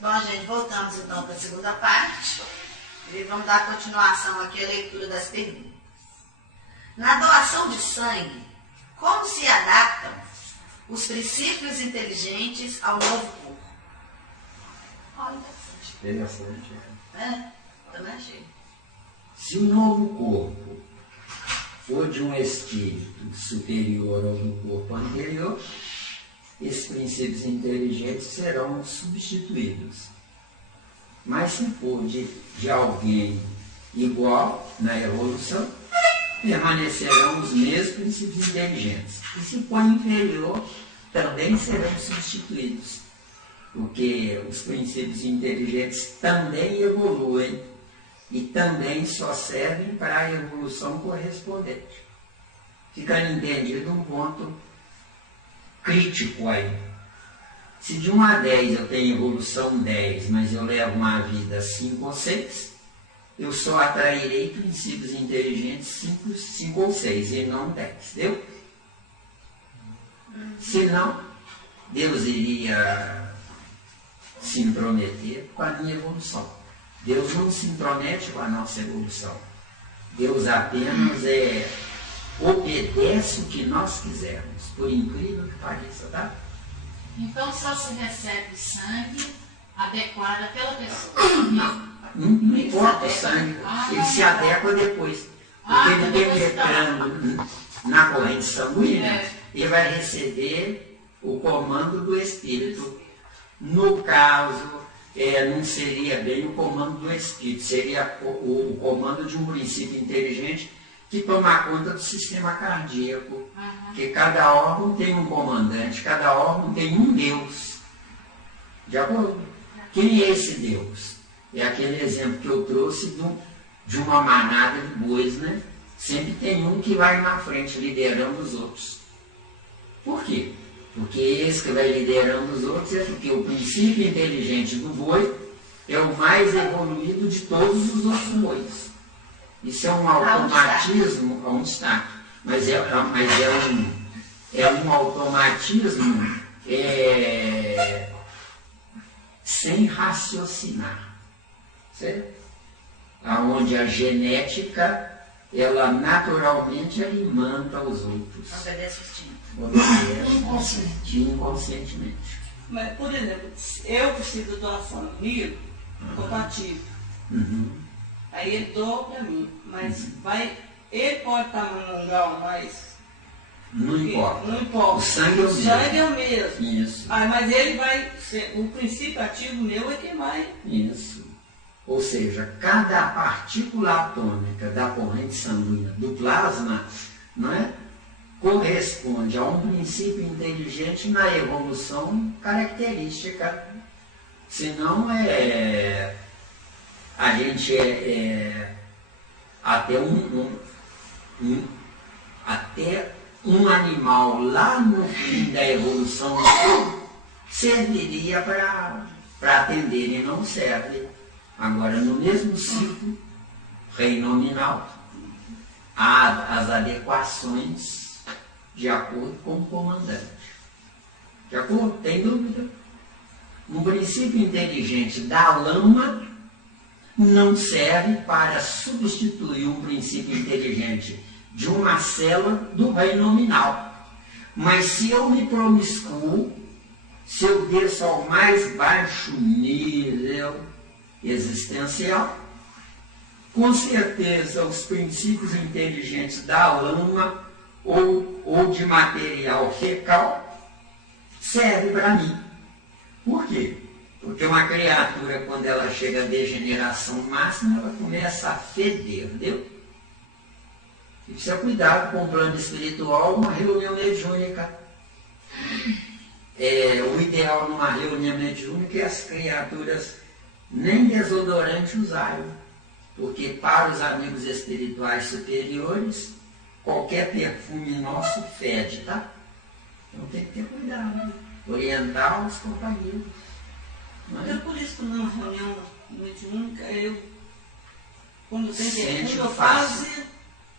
Bom, gente, voltamos então para a segunda parte e vamos dar continuação aqui à leitura das perguntas. Na doação de sangue, como se adaptam os princípios inteligentes ao novo corpo? Olha, interessante. Também achei. Se o novo corpo for de um espírito superior ao do corpo anterior, esses princípios inteligentes serão substituídos. Mas se for de alguém igual na evolução, permanecerão os mesmos princípios inteligentes. E se for inferior, também serão substituídos. Porque os princípios inteligentes também evoluem e também só servem para a evolução correspondente. Fica entendido um ponto crítico aí. Se de 1 a 10 eu tenho evolução 10, mas eu levo uma vida 5 ou 6, eu só atrairei princípios inteligentes 5 ou 6 e não 10, entendeu? Senão, Deus iria se intrometer com a minha evolução. Deus não se intromete com a nossa evolução. Deus apenas obedece o que nós quisermos, por incrível que pareça, tá? Então só se recebe sangue adequado àquela pessoa. Não importa o sangue, ele se adequa depois. Porque ele penetrando na corrente sanguínea, ele vai receber o comando do Espírito. No caso, não seria bem o comando do Espírito, seria o comando de um princípio inteligente que toma conta do sistema cardíaco. Porque cada órgão tem um comandante, cada órgão tem um Deus. De acordo? Quem é esse Deus? É aquele exemplo que eu trouxe de uma manada de bois, né? Sempre tem um que vai na frente, liderando os outros. Por quê? Porque esse que vai liderando os outros é porque o princípio inteligente do boi é o mais evoluído de todos os outros bois. Isso é um automatismo, onde está? Mas é um automatismo sem raciocinar. Certo? Onde a genética, ela naturalmente alimenta os outros. Obedece o instinto. Obedece inconscientemente. Mas, por exemplo, eu preciso de doação comigo, compatível. Aí ele doa para mim, mas ele pode estar num grau mais. Não importa. Não importa. O sangue é o mesmo. O sangue é o mesmo. Isso. Mas ele vai ser, o princípio ativo meu é que vai. Isso. Ou seja, cada partícula atômica da corrente sanguínea do plasma, não é, corresponde a um princípio inteligente na evolução característica. Senão a gente até um animal lá no fim da evolução serviria para atender e não serve. Agora, no mesmo ciclo reinominal, há as adequações de acordo com o comandante. De acordo? Tem dúvida? Um princípio inteligente da lama não serve para substituir um princípio inteligente de uma célula do reinominal. Mas se eu me promiscuo, se eu desço ao mais baixo nível existencial, com certeza os princípios inteligentes da lama ou de material fecal servem para mim. Por quê? Porque uma criatura, quando ela chega à degeneração máxima, ela começa a feder, entendeu? E precisa cuidar com o plano espiritual, uma reunião mediúnica. O ideal numa reunião mediúnica é as criaturas nem desodorante usarem, porque para os amigos espirituais superiores, qualquer perfume nosso fede, tá? Então tem que ter cuidado, orientar os companheiros. É por isso que numa reunião mediúnica, quando tem pergunta, eu faço.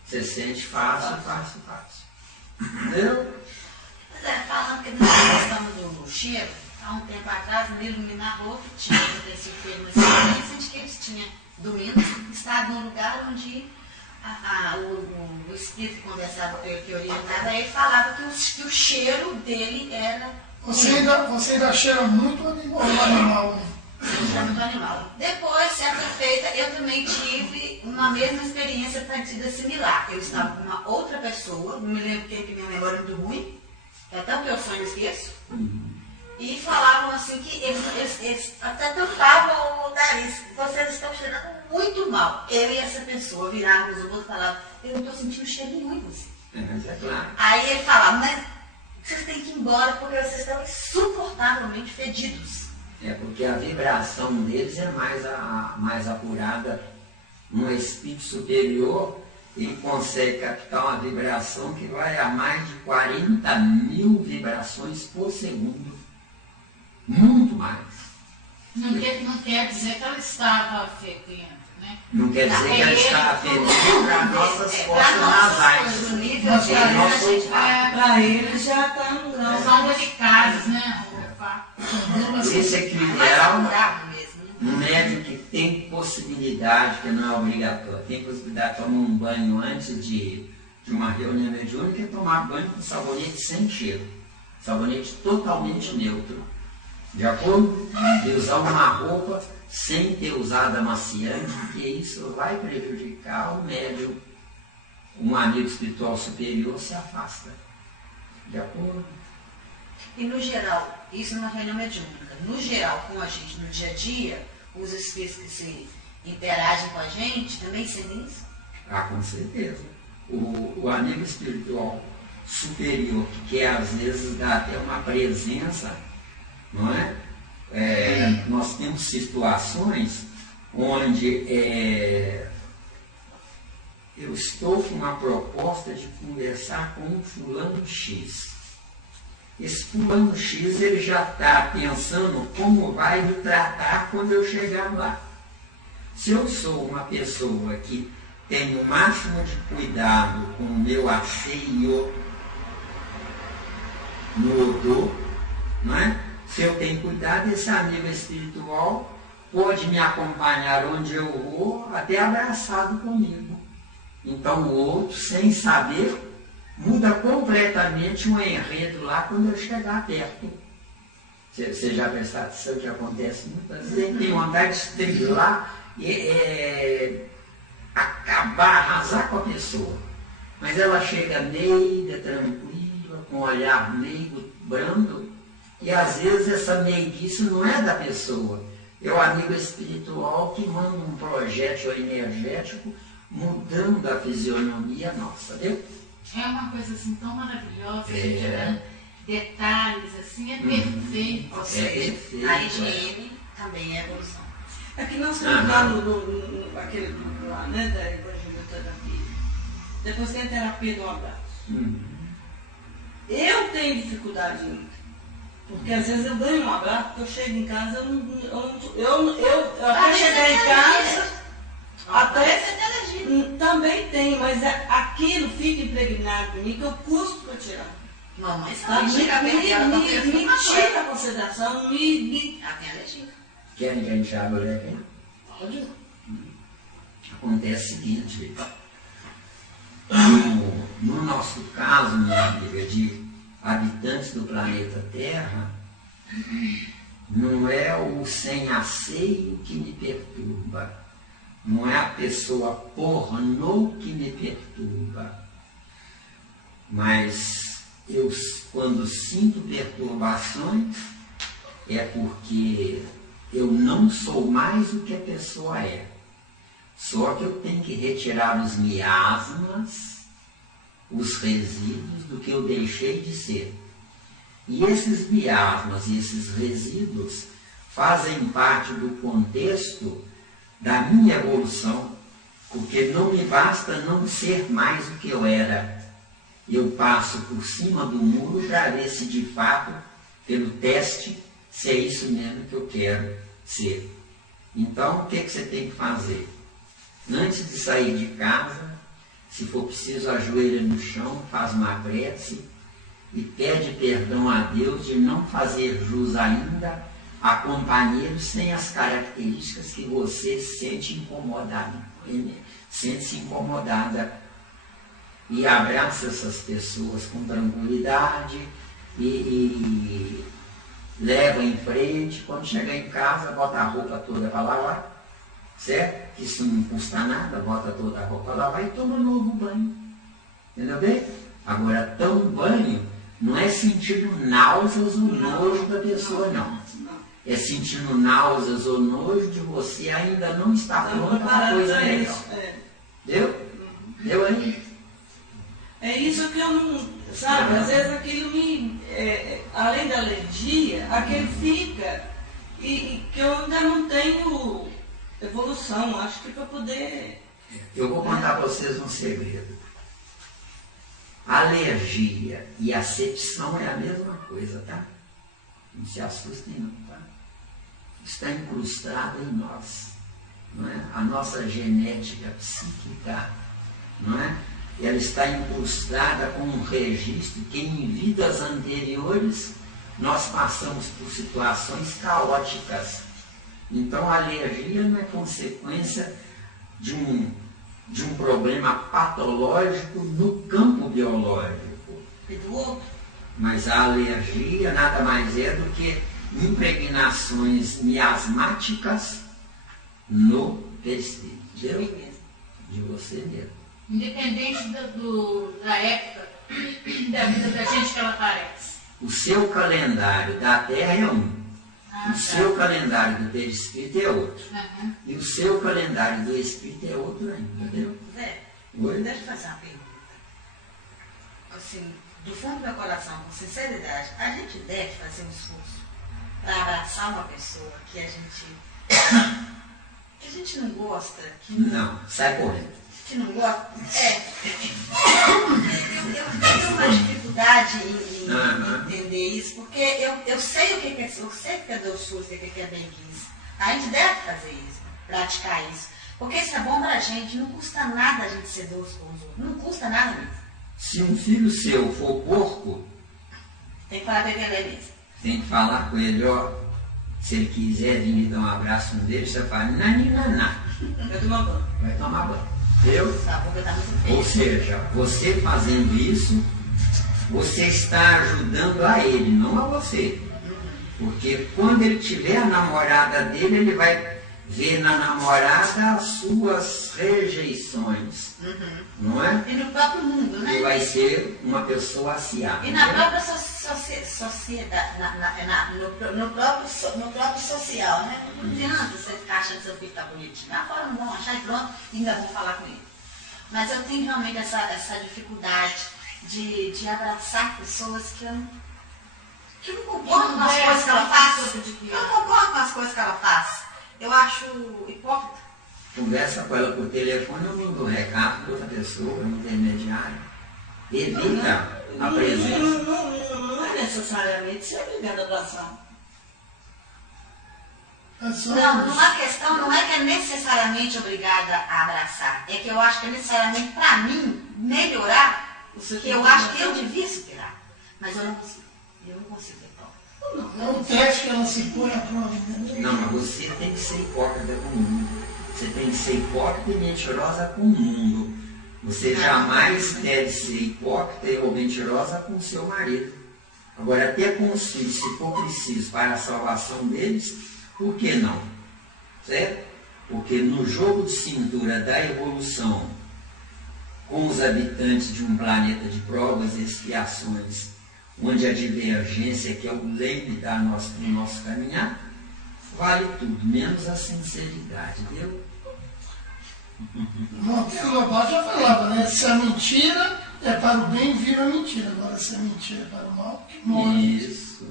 Você sente fácil. Entendeu? Falando que nós gostamos do cheiro, há um tempo atrás, o Nilo me narrou que tinha acontecido com ele uma experiência de que eles tinham dormido, estado num lugar onde o espírito que conversava com ele, que orientava, ele falava que o cheiro dele era... Você ainda cheira muito animal, né? Cheira muito animal. Depois, certa feita, eu também tive uma mesma experiência parecida, similar. Eu estava com uma outra pessoa, não me lembro quem, que minha memória é muito ruim, até o que eu sonho eu esqueço, e falavam assim que eles até tampavam o nariz. Vocês estão cheirando muito mal. Eu e essa pessoa virávamos o outro e falavam, eu não estou sentindo cheiro nenhum em você. É claro. Aí ele falava, mas vocês têm que ir embora porque vocês estão insuportavelmente fedidos. É porque a vibração deles é mais apurada. Um espírito superior, ele consegue captar uma vibração que vai a mais de 40 mil vibrações por segundo. Muito mais. Não quer dizer que ela estava fedendo, né? Não quer dizer que ela está fedendo para nossas costas nasais. Para ele já está no grau. São delicados, né? Por isso é que o ideal, um médium que tem possibilidade, que não é obrigatório, tem possibilidade de tomar um banho antes de uma reunião mediúnica, é tomar banho com sabonete sem cheiro. Sabonete totalmente neutro. De acordo? De usar uma roupa sem ter usado amaciante, porque isso vai prejudicar o médium. Um amigo espiritual superior se afasta. De acordo? E no geral, isso numa reunião mediúnica, no geral, com a gente no dia a dia, os espíritos que se interagem com a gente também sentem isso? Ah, com certeza. O amigo espiritual superior, que às vezes dá até uma presença, não é? Nós temos situações onde eu estou com uma proposta de conversar com um fulano X. Esse fulano X, ele já está pensando como vai me tratar quando eu chegar lá. Se eu sou uma pessoa que tem o máximo de cuidado com o meu asseio no odor, não é? Se eu tenho cuidado, esse amigo espiritual pode me acompanhar onde eu vou, até abraçado comigo. Então o outro, sem saber, muda completamente o enredo lá quando eu chegar perto. Você já prestou atenção que acontece muitas vezes? Tem vontade de estrelar, acabar, arrasar com a pessoa. Mas ela chega meiga, tranquila, com um olhar meigo, brando, e às vezes essa meiguice não é da pessoa, é o amigo espiritual que manda um projétil energético mudando a fisionomia nossa, viu? É uma coisa assim tão maravilhosa, detalhes assim, é perfeito. Ou seja, a higiene também é evolução. É que nós estamos lá naquele grupo lá, né, da evangelioterapia. Depois tem a terapia do abraço. Eu tenho dificuldade ainda. Porque às vezes eu ganho um abraço, porque eu chego em casa, eu até chegar em casa, também tem, mas aquilo fica impregnado em mim que eu custo para tirar. Mamãe, Me tira a concentração, ela tem alergia. Querem que a gente abra o aqui? Pode. Acontece o seguinte, no nosso caso, minha amiga, de habitantes do planeta Terra, não é o sem asseio que me perturba, não é a pessoa pornô que me perturba, mas eu, quando sinto perturbações, é porque eu não sou mais o que a pessoa é. Só que eu tenho que retirar os miasmas, os resíduos do que eu deixei de ser. E esses miasmas e esses resíduos fazem parte do contexto da minha evolução, porque não me basta não ser mais o que eu era. Eu passo por cima do muro para ver se de fato, pelo teste, se é isso mesmo que eu quero ser. Então, o que você tem que fazer? Antes de sair de casa, se for preciso, ajoelha no chão, faz uma prece e pede perdão a Deus de não fazer jus ainda a companheiros sem as características que você sente incomodado, sente-se incomodada, e abraça essas pessoas com tranquilidade e leva em frente. Quando chegar em casa, bota a roupa toda para lavar, certo? Que isso não custa nada, bota toda a roupa para lavar e toma um novo banho. Entendeu bem? Agora, tão banho não é sentindo náuseas ou nojo da pessoa, não. É sentindo náuseas ou nojo de você ainda não estar pronto para uma coisa melhor. Deu? Deu aí? É isso que eu não... Sabe, às vezes aquilo me... além da alergia, aquele fica... E que eu ainda não tenho evolução, acho que para poder... Eu vou contar para vocês um segredo. Alergia e acepção é a mesma coisa, tá? Não se assustem não, tá? Está incrustado em nós, não é? A nossa genética psíquica, não é? Ela está incrustada com um registro que em vidas anteriores nós passamos por situações caóticas. Então a alergia não é consequência de um problema patológico no campo biológico. E do outro? Mas a alergia nada mais é do que impregnações miasmáticas no perispírito. De você mesmo. Independente da época da vida da gente que ela aparece. O seu calendário da Terra é um. O seu calendário do perispírito é outro. E o seu calendário do espírito é outro ainda, entendeu? Zé, Oi? deixa eu fazer uma pergunta. Assim, do fundo do meu coração, com sinceridade, a gente deve fazer um esforço para abraçar uma pessoa que a gente não gosta. Que não, sai correndo. Que não gosta? Eu tenho uma dificuldade em entender isso, porque eu sei o que é, eu sei o que é doçura, o que é benquice. A gente deve fazer isso, praticar isso. Porque isso é bom pra gente, não custa nada a gente ser doce com os outros. Não custa nada mesmo. Se um filho seu for porco, tem que falar pra ele mesmo. Tem que falar com ele, ó. Se ele quiser vir me dar um abraço dele, você fala, naninaná. Vai tomar banho. Vai tomar banho. Entendeu? Tá, porque tá muito feio. Ou seja, você fazendo isso, você está ajudando a ele, não a você. Porque quando ele tiver a namorada dele, ele vai ver na namorada as suas rejeições. Não é? E no próprio mundo, né? E vai ser uma pessoa aciada. E na própria sociedade, no próprio social, né? Não adianta você ficar achando que seu filho está bonitinho. Lá fora não vão achar e pronto, ainda vão falar com ele. Mas eu tenho realmente essa dificuldade de abraçar pessoas que eu não concordo com as coisas que ela faz. Eu não concordo com as coisas que ela faz. Eu acho hipócrita. Conversa com ela por telefone, eu mando um recado para outra pessoa, um intermediário. Evita a presença. Não é necessariamente ser obrigado a abraçar. Não, a questão não é que é necessariamente obrigada a abraçar. É que eu acho que é necessariamente, para mim, melhorar, que eu acho que eu devia superar. Mas eu não consigo. Eu não consigo ter prova. É um teste que ela se põe à prova. Não, mas você tem que ser hipócrita com o mundo. Você tem que ser hipócrita e mentirosa com o mundo. Você jamais deve ser hipócrita ou mentirosa com o seu marido. Agora, até com os filhos, se for preciso para a salvação deles, por que não? Certo? Porque no jogo de cintura da evolução, com os habitantes de um planeta de provas e expiações, onde a divergência, que é o leme do nosso caminhar, vale tudo, menos a sinceridade, viu? Monteiro Lobato já falava, né? Se a mentira é para o bem, vira mentira. Agora, se a mentira é para o mal, que morre. Isso.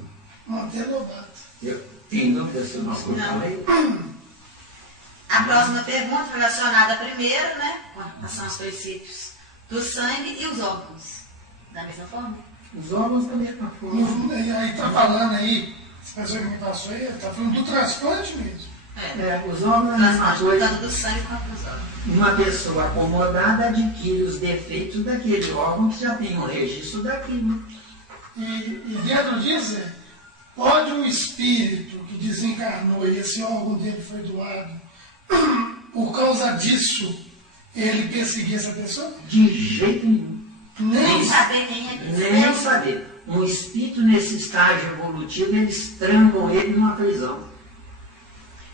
Monteiro Lobato. Tem dúvida sobre isso que eu falei? A próxima pergunta relacionada primeiro, né? Com relação aos princípios do sangue e os órgãos. Da mesma forma? Os órgãos da mesma forma. Aí está falando aí, essa pessoa que me passou aí, está falando do transplante mesmo. Os órgãos é a mesma coisa. Tanto do sangue quanto dos órgãos. Uma pessoa acomodada adquire os defeitos daquele órgão que já tem um registro daquilo. E dentro disso, pode um espírito que desencarnou e esse órgão dele foi doado, por causa disso, ele perseguir essa pessoa? De jeito nenhum. Nem saber quem é que Nem saber. Um espírito nesse estágio evolutivo, eles trancam ele numa prisão.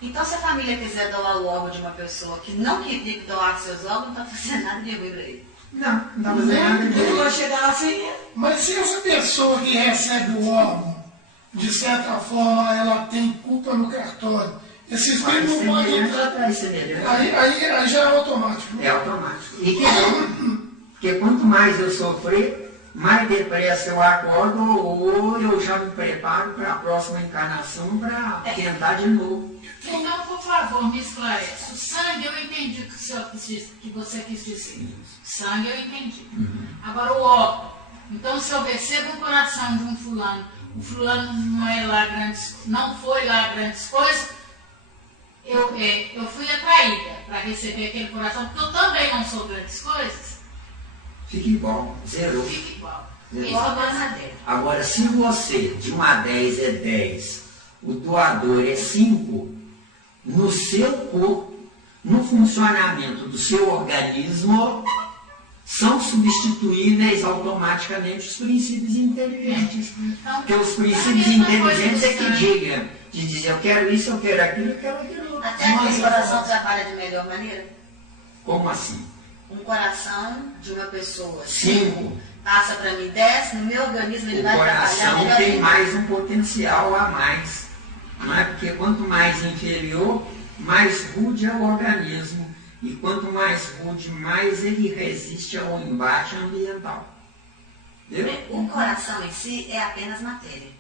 Então, se a família quiser doar o órgão de uma pessoa que não queria que doasse seus órgãos, não está fazendo nada de ruim para ele. Não está fazendo nada de Ele ruim. vai chegar lá sem ele. Mas se essa pessoa que recebe o órgão, de certa forma, ela tem culpa no cartório, esse espírito não pode entrar. Aí já é automático. É automático. E que bom, porque quanto mais eu sofrer, mais depressa eu acordo ou eu já me preparo para a próxima encarnação para tentar de novo. Então, por favor, me esclareça. O sangue eu entendi o que, que você quis dizer. Sangue eu entendi. Agora o órgão. Então, se eu recebo um coração de um fulano, o fulano não foi lá grandes coisas, eu fui atraída para receber aquele coração, porque eu também não sou grandes coisas. Fica igual, zerou. Fica igual. Igual a verdadeira. Agora, se você, de 1 a 10 é 10, o doador é 5, no seu corpo, no funcionamento do seu organismo, são substituíveis automaticamente os princípios inteligentes. Então, Porque os princípios inteligentes é que digam, de dizer eu quero isso, eu quero aquilo, eu quero aquilo. Até aquele coração trabalha de melhor maneira. Como assim? Um coração de uma pessoa 5. passa para mim 10, no meu organismo ele O vai trabalhar coração melhor. tem mais um potencial a mais. Não é? Porque quanto mais inferior, mais rude é o organismo. E quanto mais rude, mais ele resiste ao embate ambiental. Entendeu? O coração em si é apenas matéria.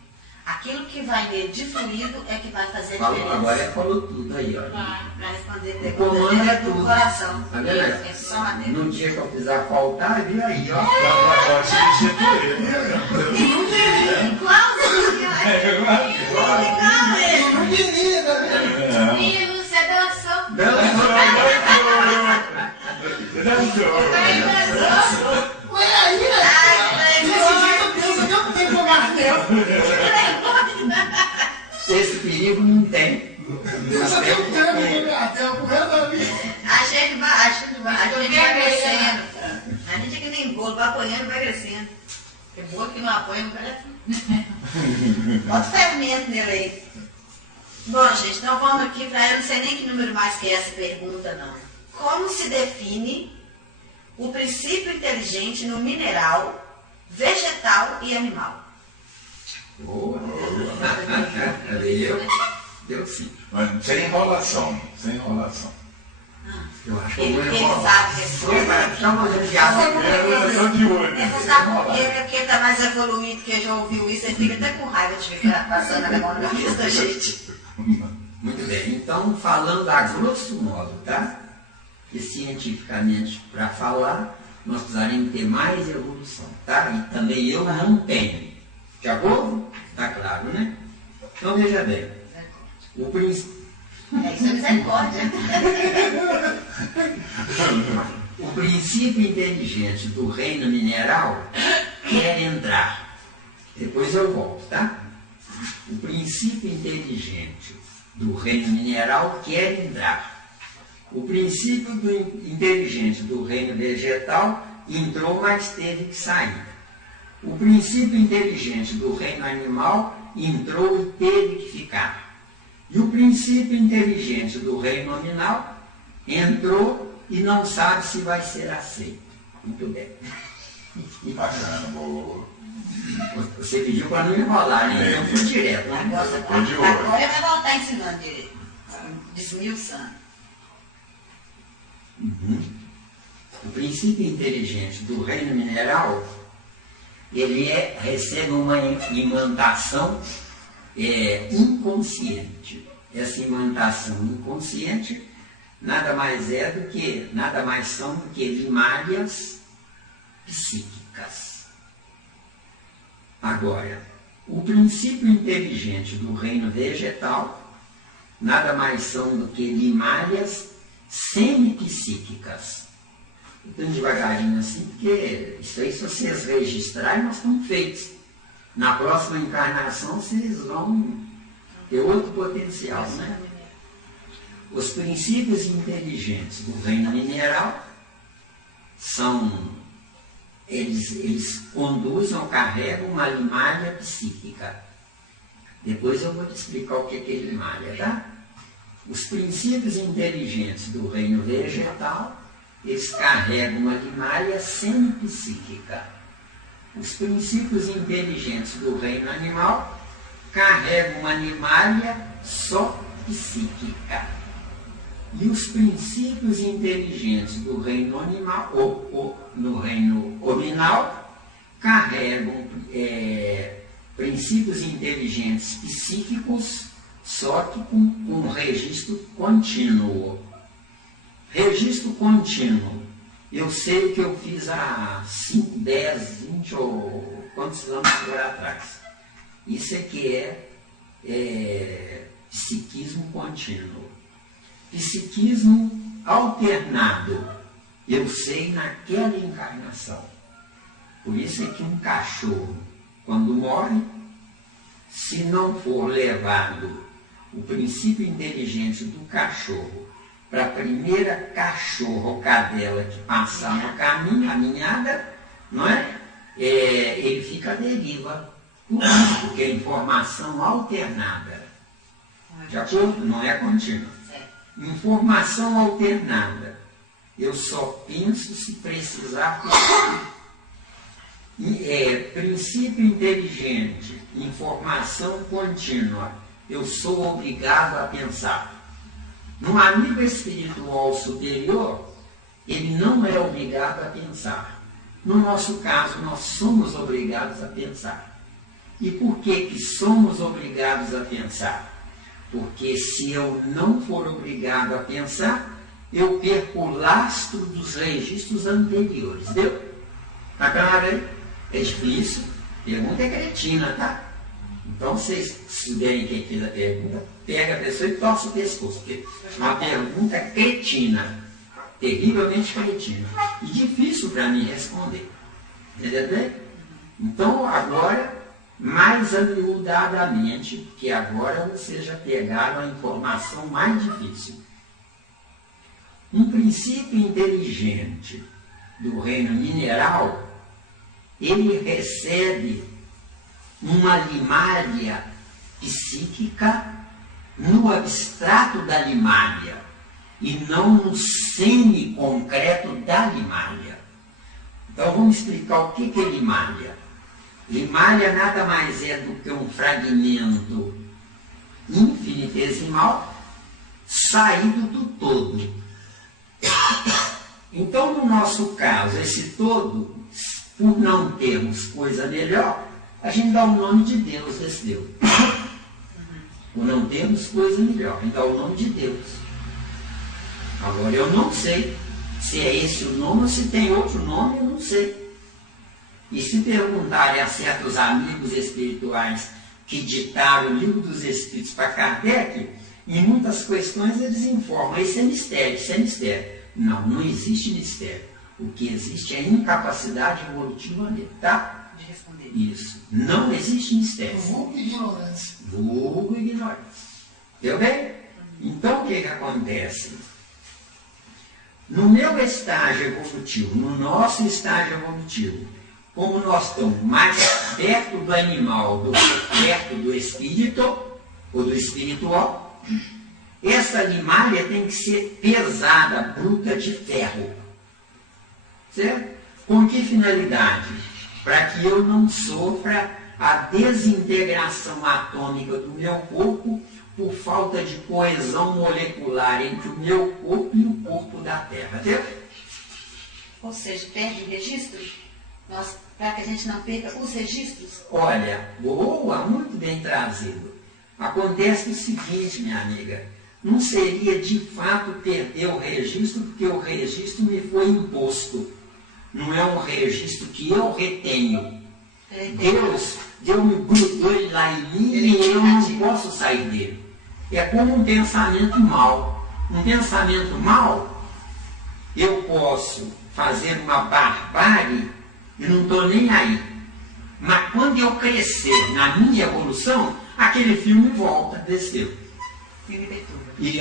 Aquilo que vai nele de fluido é que vai fazer a Falou, diferença. agora ele falou tudo aí, ó. Para responder O perguntas comando dele é é do tudo. coração. Tá vendo? É só matéria. No dia que eu precisar faltar, vem aí, ó. Igualzinho, é Não queria, né? Menino, você dançou. Ué, aí, Deus, eu não tenho como martelo. Esse perigo não tem. Deus, eu tenho tempo com martelo, pro resto da vida. A gente vai crescendo. A gente é que nem bolo, vai apanhando e vai crescendo. Porque bolo que não apanha não cresce. Bota fermento nele aí. Bom, gente, então vamos aqui para eu não sei nem que número mais que é essa pergunta, não. Como se define o princípio inteligente no mineral, vegetal e animal? Boa. Deu sim. Mas sem enrolação, sem enrolação. Eu acho que Ele eu vou sabe responder. Chama de diabo. Eu estou de olho. É porque ele está mais evoluído, que já ouviu isso, ele fica até com raiva de ficar passando a memória na cabeça da gente. Muito bem, então falando a grosso modo, tá? Que cientificamente, para falar, nós precisaremos ter mais evolução, tá? E também eu não tenho. De acordo? Tá claro, né? Então veja bem, o princípio. Isso é misericórdia. O princípio inteligente do reino mineral quer entrar. Depois eu volto, tá? O princípio inteligente do reino mineral quer entrar. O princípio inteligente do reino vegetal entrou, mas teve que sair. O princípio inteligente do reino animal entrou e teve que ficar. E o princípio inteligente do reino nominal entrou e não sabe se vai ser aceito. Muito bem. Bacana, boa. Você pediu para não enrolar, né? Então foi direto. Né? Agora vai voltar ensinando direito. Desmiuçando. O princípio inteligente do reino mineral, ele recebe uma imantação inconsciente. Essa imantação inconsciente nada mais são do que limalhas psíquicas. Agora, o princípio inteligente do reino vegetal nada mais são do que limalhas semipsíquicas. Então, devagarinho assim, porque isso aí, se vocês registrarem, nós estamos feitos. Na próxima encarnação vocês vão ter outro potencial, né? Os princípios inteligentes do reino mineral eles conduzem ou carregam uma limalha psíquica. Depois eu vou te explicar o que é limalha, tá? Os princípios inteligentes do reino vegetal, eles carregam uma limalha semipsíquica. Os princípios inteligentes do reino animal carregam uma limalha só psíquica. E os princípios inteligentes do reino animal, no reino hominal, carregam princípios inteligentes psíquicos, só que com um registro contínuo. Registro contínuo. Eu sei que eu fiz há 5, 10, 20 ou quantos anos por atrás. Isso aqui é psiquismo contínuo. Psiquismo alternado. Eu sei naquela encarnação. Por isso é que um cachorro, quando morre, se não for levado o princípio inteligente do cachorro para a primeira cachorra ou cadela que passar no caminho, a ninhada, não é? Ele fica à deriva. Por isso, porque é informação alternada. De acordo? Não é contínua. Informação alternada. Eu só penso se precisar. Princípio inteligente, informação contínua. Eu sou obrigado a pensar. No amigo espiritual superior, ele não é obrigado a pensar. No nosso caso, nós somos obrigados a pensar. E por que somos obrigados a pensar? Porque se eu não for obrigado a pensar, eu perco o lastro dos registros anteriores. Deu? Tá claro aí? É difícil. Pergunta é cretina, tá? Então, vocês, se derem quem fez a pergunta, pega a pessoa e torce o pescoço. Porque é uma pergunta cretina. Terrivelmente cretina. E difícil para mim responder. Entendeu? Então, agora, mais amiudadamente, porque agora vocês já pegaram a informação mais difícil. Um princípio inteligente do reino mineral, ele recebe uma limalha psíquica no abstrato da limalha e não no semi-concreto da limalha. Então vamos explicar o que é limalha. Limalha nada mais é do que um fragmento infinitesimal saído do todo. Então, no nosso caso, esse todo, por não termos coisa melhor, a gente dá o nome de Deus desse Deus. Por não termos coisa melhor, a gente dá o nome de Deus. Agora, eu não sei se é esse o nome ou se tem outro nome, eu não sei. E se perguntarem a certos amigos espirituais que ditaram o Livro dos Espíritos para Kardec, em muitas questões eles informam, isso é mistério, isso é mistério. Não, não existe mistério. O que existe é incapacidade evolutiva dele, tá? De responder. Isso. Não existe mistério. Vulgo ignorância. Vulgo ignorância. Entendeu bem? Então o que acontece? No meu estágio evolutivo, no nosso estágio evolutivo, como nós estamos mais perto do animal do que perto do espírito, ou do espiritual, essa limalha tem que ser pesada, bruta de ferro. Certo? Com que finalidade? Para que eu não sofra a desintegração atômica do meu corpo por falta de coesão molecular entre o meu corpo e o corpo da Terra. Entendeu? Ou seja, perde o registro? Para que a gente não perca os registros? Olha, boa, muito bem trazido. Acontece o seguinte, minha amiga, não seria de fato perder o registro, porque o registro me foi imposto. Não é um registro que eu retenho. Deus me grudou lá em mim e eu não posso sair dele. É como um pensamento mau. Um pensamento mau, eu posso fazer uma barbárie e não estou nem aí. Mas quando eu crescer na minha evolução, aquele filme volta, desceu. Filme perturba. E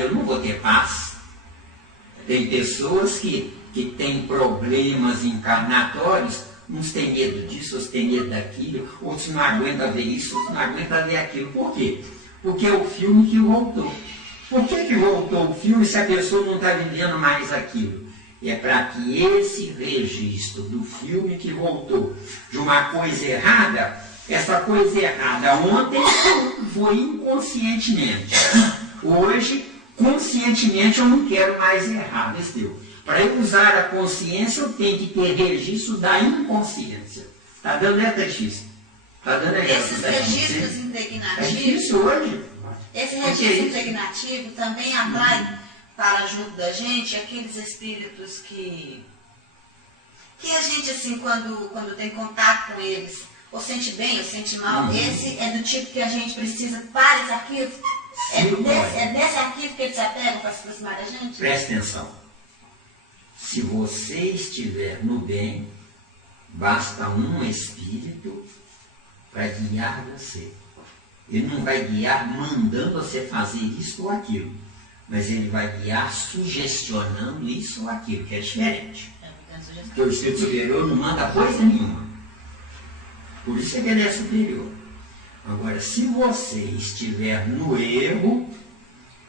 eu não vou ter paz. Tem pessoas que têm problemas encarnatórios, uns têm medo disso, outros têm medo daquilo, outros não aguentam ver isso, outros não aguentam ver aquilo. Por quê? Porque é o filme que voltou. Por que voltou o filme se a pessoa não está vivendo mais aquilo? É para que esse registro do filme que voltou de uma coisa errada, essa coisa errada ontem foi inconscientemente. Hoje, conscientemente, eu não quero mais errar, entendeu? Para eu usar a consciência, eu tenho que ter registro da inconsciência. Está dando registro? Está dando registro? Esses registros É impregnativos, difícil hoje. esse registro impregnativo também atrai para junto da gente aqueles espíritos que a gente, assim, quando tem contato com eles, ou sente bem ou sente mal, esse é do tipo que a gente precisa para esse arquivo. É desse arquivo que eles se apegam para se aproximar da gente? Presta atenção. Se você estiver no bem, basta um espírito para guiar você. Ele não vai guiar mandando você fazer isso ou aquilo, mas ele vai guiar sugestionando isso ou aquilo, que é diferente. Porque o espírito superior não manda coisa nenhuma. Por isso é que ele é superior. Agora, se você estiver no erro,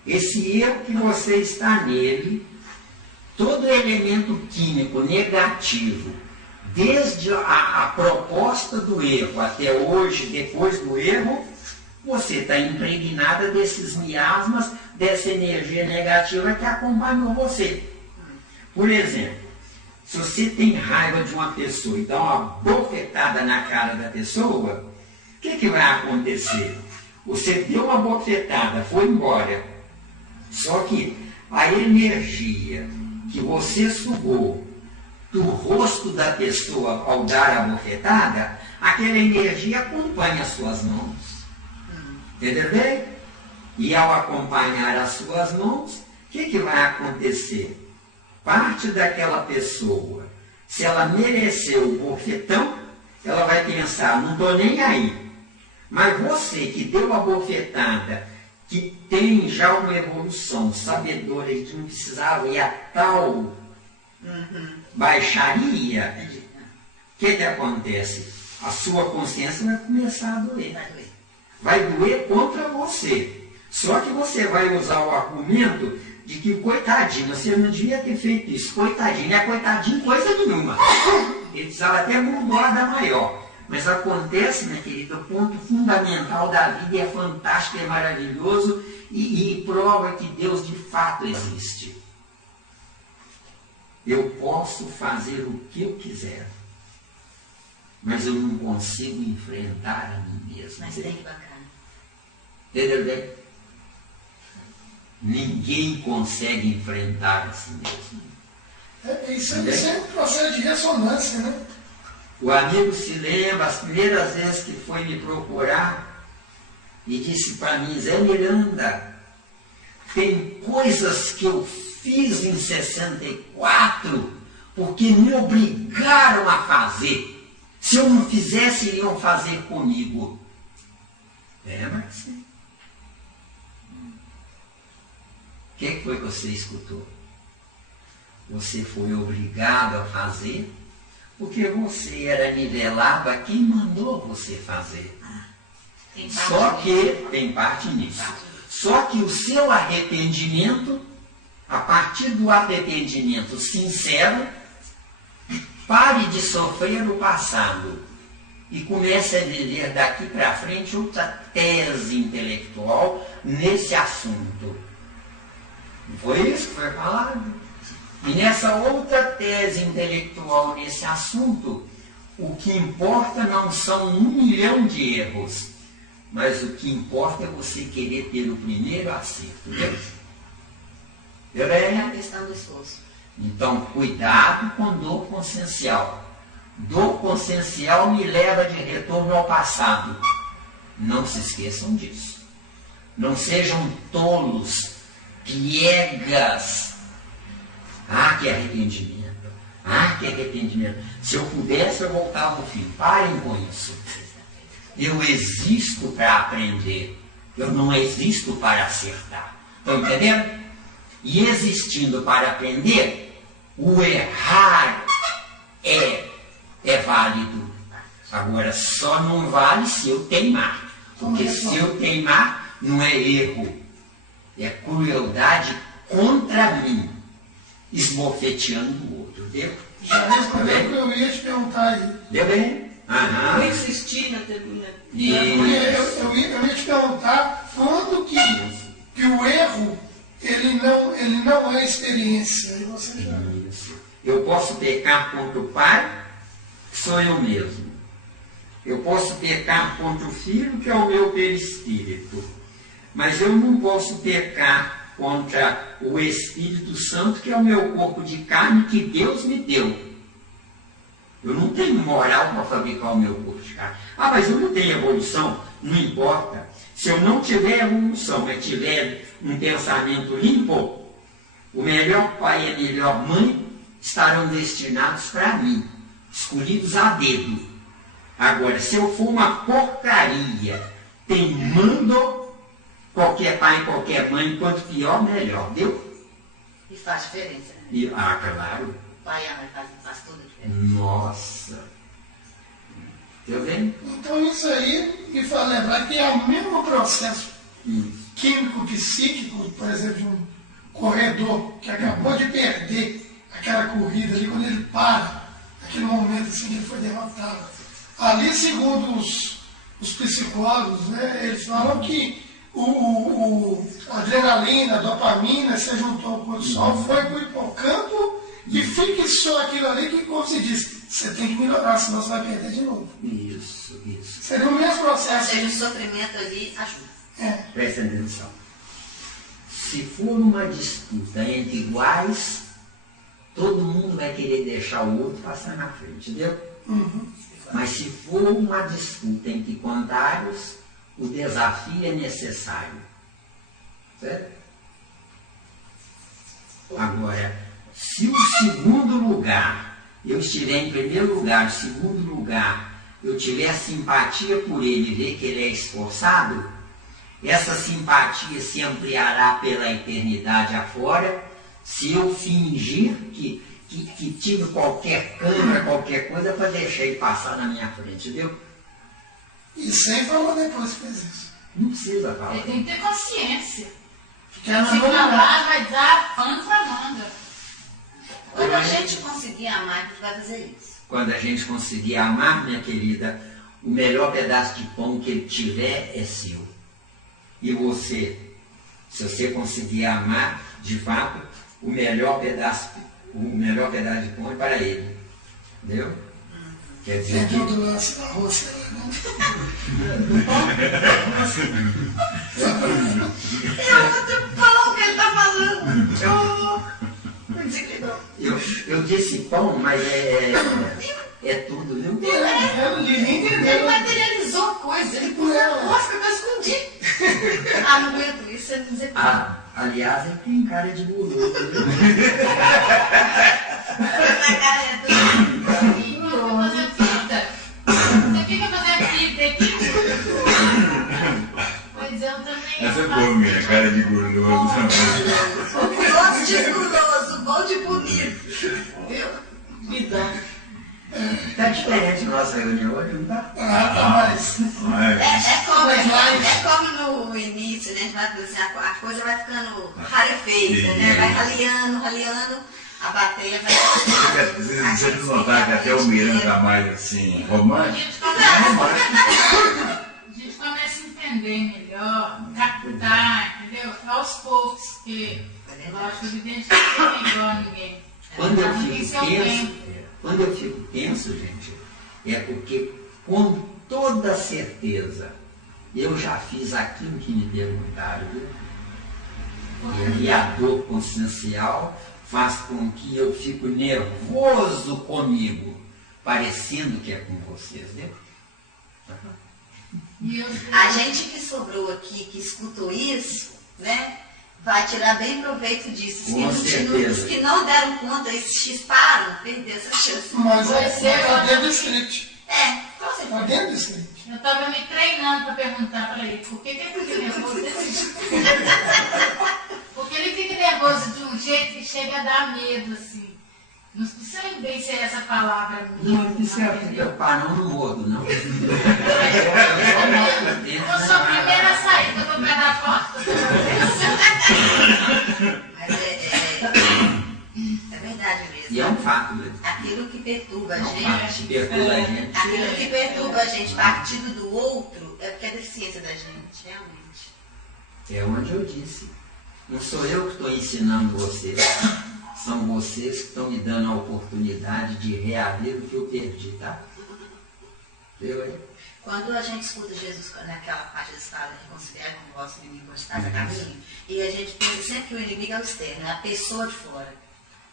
esse erro que você está nele, todo elemento químico negativo, desde a proposta do erro até hoje, depois do erro, você está impregnada desses miasmas, dessa energia negativa que acompanhou você. Por exemplo, se você tem raiva de uma pessoa e dá uma bofetada na cara da pessoa, o que vai acontecer? Você deu uma bofetada, foi embora. Só que a energia que você sugou do rosto da pessoa ao dar a bofetada, aquela energia acompanha as suas mãos. Entendeu bem? E ao acompanhar as suas mãos, o que vai acontecer? Parte daquela pessoa, se ela mereceu o bofetão, ela vai pensar, não estou nem aí. Mas você que deu a bofetada, que tem já uma evolução sabedora e que não precisava ir a tal baixaria, o que acontece? A sua consciência vai começar a doer. Vai doer contra você. Só que você vai usar o argumento de que, coitadinho, você não devia ter feito isso. Coitadinho, não é coitadinho coisa nenhuma. Ele precisava até uma guarda maior. Mas acontece, minha querida, o ponto fundamental da vida é fantástico, é maravilhoso e prova que Deus de fato existe. Eu posso fazer o que eu quiser, mas eu não consigo enfrentar a mim mesmo. Mas tem que bancar. Entendeu bem? Ninguém consegue enfrentar a si mesmo. Isso é um processo de ressonância, né? O amigo se lembra, as primeiras vezes que foi me procurar, e disse para mim, Zé Miranda, tem coisas que eu fiz em 64 porque me obrigaram a fazer. Se eu não fizesse, iriam fazer comigo. Lembra-se? O que foi que você escutou? Você foi obrigado a fazer porque você era nivelado a quem mandou você fazer. Só que tem parte nisso. Só que o seu arrependimento, a partir do arrependimento sincero, pare de sofrer o passado e comece a viver daqui para frente outra tese intelectual nesse assunto. Não foi isso que foi falado? E nessa outra tese intelectual, nesse assunto, o que importa não são 1 milhão de erros, mas o que importa é você querer ter o primeiro acerto. É a questão do esforço. Então, cuidado com dor consciencial. Dor consciencial me leva de retorno ao passado. Não se esqueçam disso. Não sejam tolos, piegas. Que arrependimento. Ah, que arrependimento. Se eu pudesse, eu voltava ao filho. Parem com isso. Eu existo para aprender. Eu não existo para acertar. Estão entendendo? E existindo para aprender, o errar é válido. Agora, só não vale se eu teimar. Porque se eu teimar, não é erro. É crueldade contra mim, esbofeteando o outro. Deu? Já respondeu o que eu ia te perguntar aí. Deu bem? Aham. Não insistir na termina. Eu ia te perguntar quando que o erro ele não é experiência. E você já... Isso. Eu posso pecar contra o pai, que sou eu mesmo. Eu posso pecar contra o filho, que é o meu perispírito. Mas eu não posso pecar contra o Espírito Santo, que é o meu corpo de carne que Deus me deu. Eu não tenho moral para fabricar o meu corpo de carne. Ah, mas eu não tenho evolução. Não importa. Se eu não tiver evolução, mas tiver um pensamento limpo, o melhor pai e a melhor mãe estarão destinados para mim, escolhidos a dedo. Agora, se eu for uma porcaria, teimando, qualquer pai, qualquer mãe, quanto pior, melhor. Deu? E faz diferença, né? E, claro. O pai e a mãe faz toda a diferença. Nossa. Deu bem? Então isso aí me faz lembrar que é o mesmo processo químico, psíquico, por exemplo, de um corredor que acabou de perder aquela corrida ali, quando ele para, naquele momento assim que ele foi derrotado. Ali, segundo os psicólogos, né, eles falam que a adrenalina, a dopamina se juntou ao cortisol, foi para o hipocampo e fixou aquilo ali que, como se diz, você tem que melhorar, senão você vai perder de novo. Isso. Seria o mesmo Ou processo. seja, o sofrimento ali ajuda. Presta atenção. Se for uma disputa entre iguais, todo mundo vai querer deixar o outro passar na frente, entendeu? Mas se for uma disputa entre contrários, o desafio é necessário. Certo? Agora, se o segundo lugar, eu estiver em primeiro lugar, o segundo lugar, eu tiver simpatia por ele e ver que ele é esforçado, essa simpatia se ampliará pela eternidade afora, se eu fingir que tive qualquer câmera, qualquer coisa para deixar ele passar na minha frente, entendeu? E sem falar depois que fez isso. Não precisa falar. Ele tem que ter consciência. Porque ela Se não falar, vai dar pano pra manga. Quando a gente conseguir amar, a gente vai fazer isso. Quando a gente conseguir amar, minha querida, o melhor pedaço de pão que ele tiver é seu. E você, se você conseguir amar, de fato, o melhor pedaço de pão é para ele. Entendeu? Quer dizer tem todo que... o lance da Rússia. Eu vou ter que falar o que ele está falando. Eu disse pão, mas é tudo, viu? Eu não devia Ele entender. materializou a coisa, ele pôs a mosca para esconder. Não aguento isso, ele dizer Aliás, ele tem cara de guloso. na cara é tudo. Você fica fazer fita aqui? Pois eu também. Essa é boa, minha cara de guloso também. Guloso de guloso, bom de bonito. Viu? Bidão. Tá diferente a nossa reunião hoje, não tá? Mas É como no início, né? A coisa vai ficando rarefeita, né? Vai raleando, a bateria vai... Vocês notaram que até o Miranda tá mais assim, A romântico? gente começa a entender melhor, captar, entendeu? Aos poucos, porque lógico, evidente que não é igual a ninguém. Quando eu Ninguém fico se alguém. tenso, quando eu fico tenso, gente, é porque com toda certeza eu já fiz aquilo que me perguntaram, viu? E a dor consciencial faz com que eu fico nervoso comigo, parecendo que é com vocês, viu? E eu, A gente que sobrou aqui, que escutou isso, né? vai tirar bem proveito disso. Com certeza. Os que não deram conta, eles chisparam, perderam essa chance. Mas Você é dentro do script. Então você É dentro do script. Eu estava me treinando para perguntar para ele por que ele fica nervoso desse jeito. Porque ele fica nervoso de um jeito que chega a dar medo, assim. Não sei bem se é essa palavra. Não, isso é fica parão no morro, não. Eu sou a primeira a sair, que eu estou perto da porta. Mas é verdade mesmo. E é um fato mesmo. Aquilo que perturba a É um fato que gente, perturba a gente. aquilo que perturba a gente partindo do outro, é porque é deficiência da gente, realmente. É onde eu disse. Não sou eu que estou ensinando vocês. São vocês que estão me dando a oportunidade de reaver o que eu perdi, tá? Viu aí? Quando a gente escuta Jesus naquela parte da história, reconciliar com o vosso inimigo onde está a caminho, e a gente pensa sempre que o inimigo é o externo, é a pessoa de fora.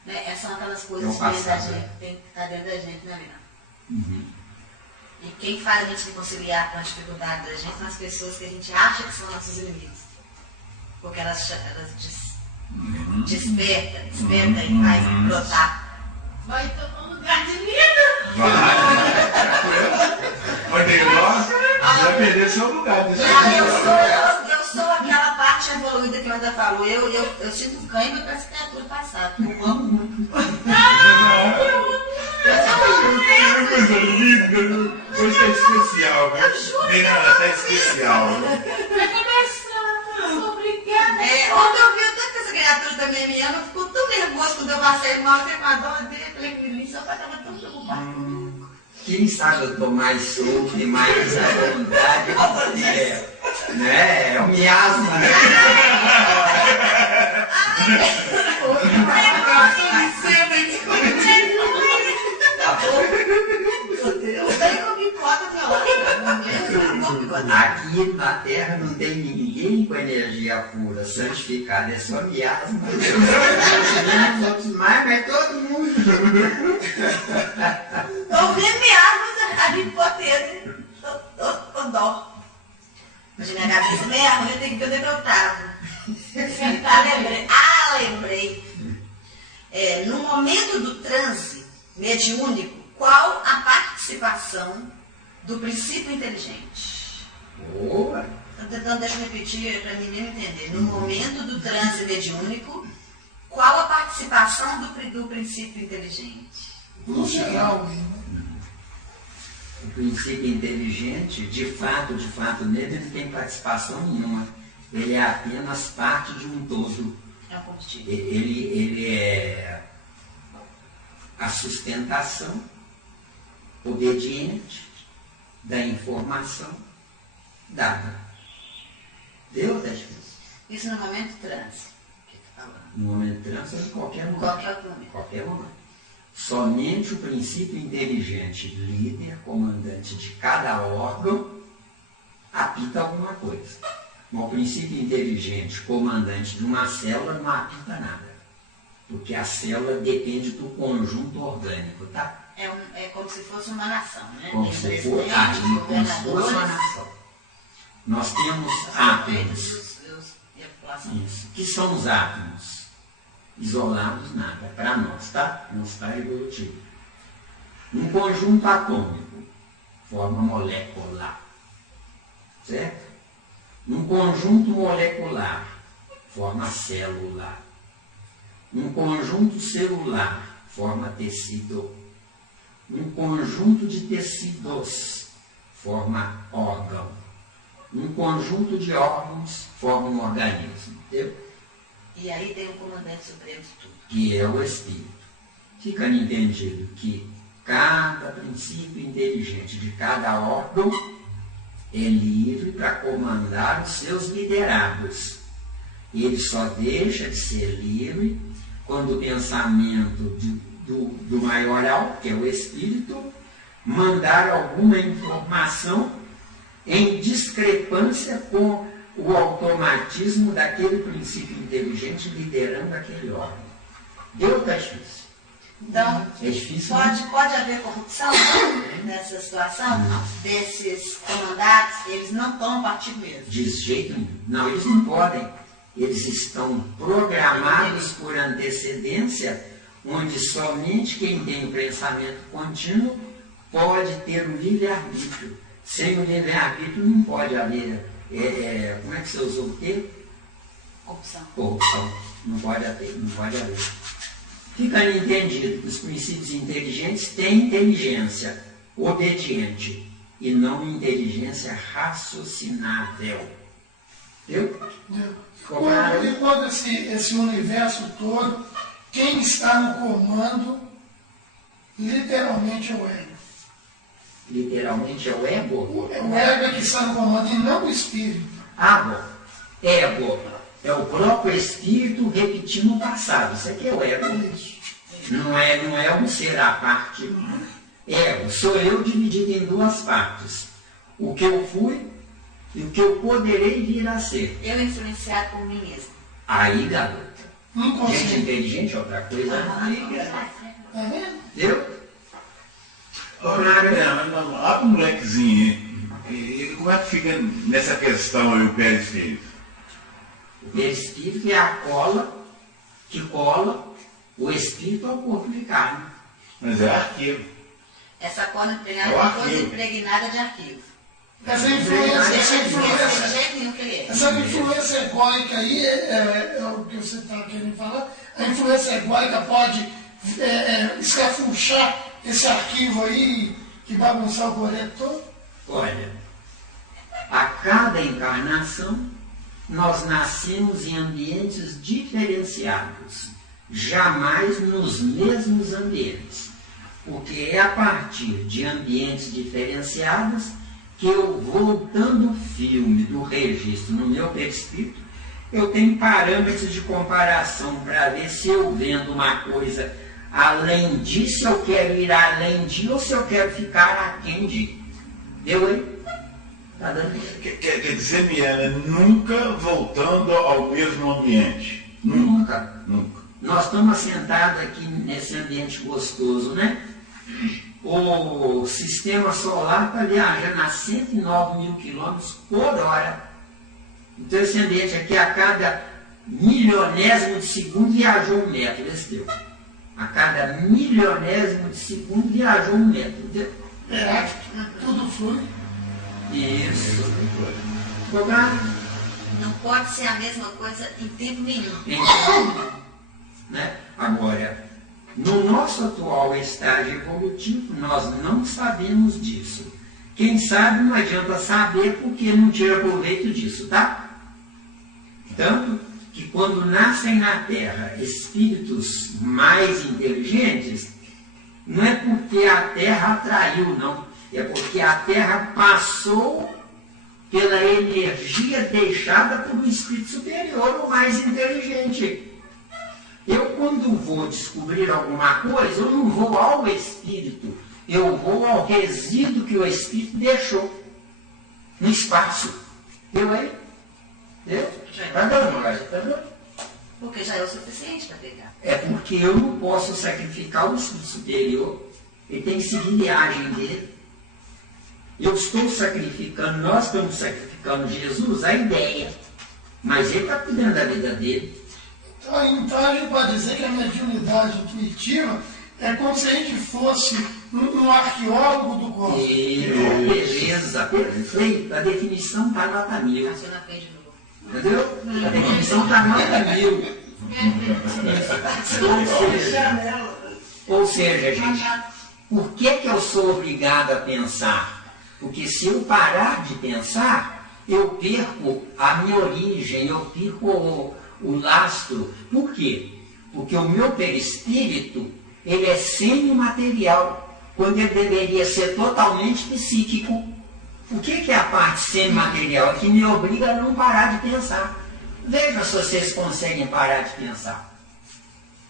Né? Essas são aquelas coisas que dentro da gente, tem que estar dentro da gente, né, Miranda? E quem faz a gente reconciliar com a dificuldade da gente são as pessoas que a gente acha que são nossos inimigos. Porque elas desperta e faz brotar. Vai tomar um lugar de medo. Vai ter nós, vai perder seu lugar. Eu sou aquela parte evoluída que o André falou. Eu sinto um cãibra para essa criatura passada. Eu amo muito. Coisa linda. Hoje tá especial, viu? Menina, tá especial. Vai começar. Obrigada. Ontem eu vi tanto que essa criatura também me ama. Ficou tão nervoso quando eu passei mal. Eu com a dor dele. Eu falei, menino, seu pai estava tão preocupado comigo. Quem sabe eu estou mais solto e mais à vontade. É o miasma, né? Aqui na Terra não tem ninguém com energia pura, santificada, é só miasma. Os outros mais, mas todo mundo. Estou vendo miasma, a gente pode ter. Tô dó. Mas minha cabeça meia ruim, eu tenho que ter derrotado. Lembrei. No momento do transe mediúnico, qual a participação do princípio inteligente? Boa! Estou tentando, deixa eu repetir para mim entender. No momento do transe mediúnico, qual a participação do princípio inteligente? No geral, o princípio inteligente, de fato, nele não tem participação nenhuma. Ele é apenas parte de um todo. É um combustível. Ele é a sustentação obediente da informação dada. Deu, Tati? Isso no momento transe. Que tu falando? No momento trans, em qualquer momento. Qualquer momento. Somente o princípio inteligente, líder, comandante de cada órgão, apita alguma coisa. Mas o princípio inteligente, comandante de uma célula, não apita nada. Porque a célula depende do conjunto orgânico, tá? É como se fosse uma nação, né? Como se fosse uma nação. Nós temos átomos. Isso. Que são os átomos? Isolados nada, para nós, tá? Não está evolutivo. Um conjunto atômico forma molecular, certo? Um conjunto molecular forma célula. Um conjunto celular forma tecido. Um conjunto de tecidos forma órgão. Um conjunto de órgãos forma um organismo, entendeu? E aí tem um comandante supremo de tudo. Que é o Espírito. Fica entendido que cada princípio inteligente de cada órgão é livre para comandar os seus liderados. Ele só deixa de ser livre quando o pensamento do maioral, que é o Espírito, mandar alguma informação em discrepância com o automatismo daquele princípio inteligente liderando aquele órgão. Deu, tá difícil? Então, é difícil, pode haver corrupção nessa situação? Desses comandados, eles não tomam partido mesmo. De jeito nenhum. Não, eles não podem. Eles estão programados por antecedência, onde somente quem tem o pensamento contínuo pode ter o livre-arbítrio. Sem o livre-arbítrio não pode haver, como é que você usou o termo? Corrupção. Não pode haver. Fica entendido que os princípios inteligentes têm inteligência obediente e não inteligência raciocinável. Viu? E quando esse universo todo, quem está no comando, literalmente é o ego. Literalmente é o ego? O ego é que está no comando e não o espírito. Bom. Ego é o próprio espírito repetindo o passado. Isso aqui é o ego. Não é um ser à parte. Ego sou eu dividido em duas partes. O que eu fui e o que eu poderei vir a ser. Eu influenciado por mim mesmo. Aí, garota. Gente inteligente é outra coisa. Tá vendo? Viu? Olha o molequezinho aí. Como é que fica nessa questão aí o perispírito? O perispírito é a cola que cola o espírito ao corpo de carne. Mas é arquivo. Essa cola impregnada é coisa impregnada de arquivo. Essa influência egóica aí é o que você está querendo falar. A influência egóica pode escafunchar esse arquivo aí e bagunçar o coreto todo? Olha, a cada encarnação nós nascemos em ambientes diferenciados, jamais nos mesmos ambientes, porque é a partir de ambientes diferenciados que eu, voltando o filme do registro no meu perispírito, eu tenho parâmetros de comparação para ver se eu vendo uma coisa além disso, eu quero ir além disso, ou se eu quero ficar aquém de. Deu aí? Tá dando? Quer dizer, Miana, nunca voltando ao mesmo ambiente. Nunca. Nós estamos assentados aqui nesse ambiente gostoso, né? O sistema solar está viajando a 109 mil quilômetros por hora. Então esse ambiente aqui, a cada milionésimo de segundo, viajou 1 metro. Esse deu. A cada milionésimo de segundo, viajou 1 metro. Entendeu? Tudo flui. Isso. Não pode ser a mesma coisa em tempo nenhum. Né? Agora, no nosso atual estágio evolutivo, nós não sabemos disso. Quem sabe não adianta saber porque não tira proveito disso, tá? Tanto que quando nascem na Terra espíritos mais inteligentes, não é porque a Terra atraiu, não. É porque a Terra passou pela energia deixada por um espírito superior ou mais inteligente. Eu, quando vou descobrir alguma coisa, eu não vou ao espírito, eu vou ao resíduo que o espírito deixou no espaço. Viu aí? Viu? Está dando, mas está dando. Porque já é o suficiente para pegar. É porque eu não posso sacrificar o espírito superior, ele tem que seguir a viagem dele. Eu estou sacrificando, nós estamos sacrificando Jesus, a ideia, mas ele está cuidando da vida dele. Então a gente pode dizer que a mediunidade intuitiva é como se a gente fosse um arqueólogo do cosmos. Beleza, perfeito. A definição está nota 1000. Entendeu? A definição está nota 1000. Ou seja, gente, por que eu sou obrigado a pensar? Porque se eu parar de pensar, eu perco a minha origem, eu perco o lastro. Por quê? Porque o meu perispírito, ele é semimaterial, quando ele deveria ser totalmente psíquico. O que é a parte semimaterial? É que me obriga a não parar de pensar. Veja se vocês conseguem parar de pensar.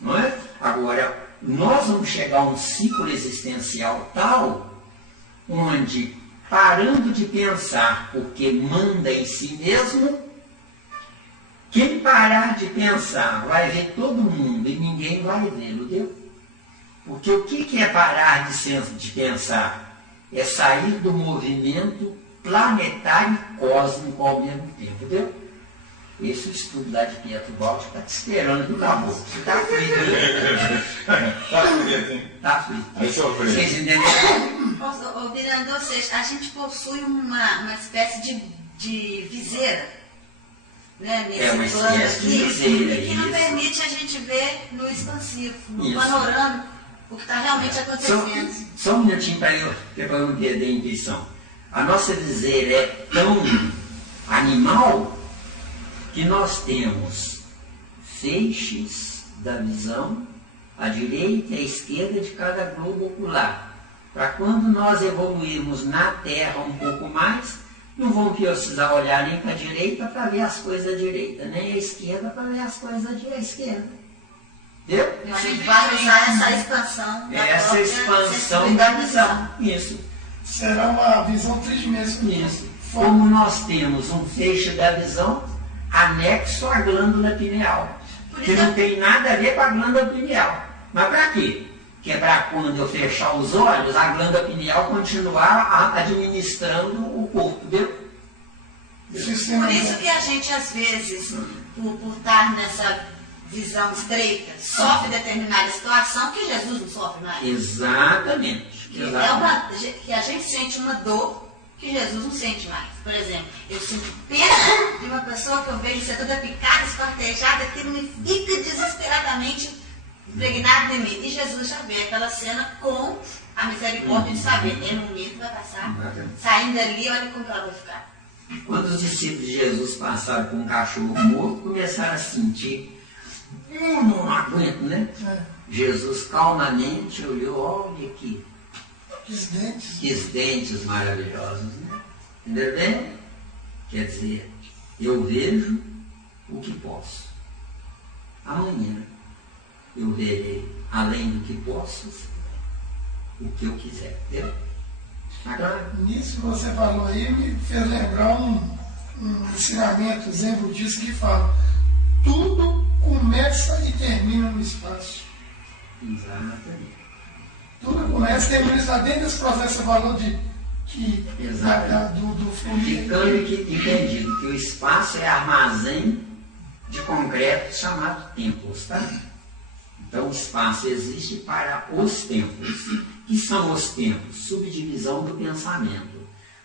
Não é? Agora, nós vamos chegar a um ciclo existencial tal, onde, parando de pensar porque manda em si mesmo, quem parar de pensar vai ver todo mundo e ninguém vai vê-lo, entendeu? Porque o que é parar de pensar? É sair do movimento planetário e cósmico ao mesmo tempo, entendeu? Esse estudo lá de Pietro Baldi está te esperando no caboclo. Você está frito, né? Tá frito, hein? Está frito. Aí sofreu. Vocês entenderam? Ô, Miranda, ou seja, a gente possui uma espécie de viseira, né, nesse uma plano espécie de aqui, viseira, que não isso. permite a gente ver no expansivo, no Isso. panorâmico, o que está realmente acontecendo. Só um minutinho para eu não perder a intuição. A nossa viseira é tão animal que nós temos feixes da visão, à direita e à esquerda de cada globo ocular. Para quando nós evoluirmos na Terra um pouco mais, não vamos precisar olhar nem para a direita para ver as coisas da direita, nem à esquerda para ver as coisas da esquerda. Entendeu? A gente vai usar essa expansão da Essa própria expansão da visão. Isso. Será uma visão tridimensional. Isso. Como nós temos um feixe da visão anexo à glândula pineal, que não tem nada a ver com a glândula pineal. Mas para quê? Que é para quando eu fechar os olhos, a glândula pineal continuar administrando o corpo, entendeu? Por isso que a gente, às vezes, por estar nessa visão estreita, sofre determinada situação que Jesus não sofre mais. Exatamente. Que a gente sente uma dor que Jesus não sente mais. Por exemplo, eu sinto pena de uma pessoa que eu vejo ser toda picada, esquartejada, aquilo me fica desesperadamente impregnado em mim. E Jesus já vê aquela cena com a misericórdia de saber, tem um momento vai passar, saindo dali, olha como ela vai ficar. Quando os discípulos de Jesus passaram com um cachorro morto, começaram a sentir, não aguento, né? Jesus calmamente olhou, olha aqui, que dentes maravilhosos, né? Entendeu bem? Quer dizer, eu vejo o que posso. Amanhã eu verei, além do que posso, o que eu quiser. Entendeu? Agora, nisso que você falou aí, me fez lembrar um ensinamento zen budista que fala: tudo começa e termina no espaço. exatamente. Tudo começa e termina no espaço. Dentro desse processo você falou do fluir. Ficando entendido que o espaço é armazém de concreto chamado templos, tá? Então o espaço existe para os templos. Que são os templos? Subdivisão do pensamento.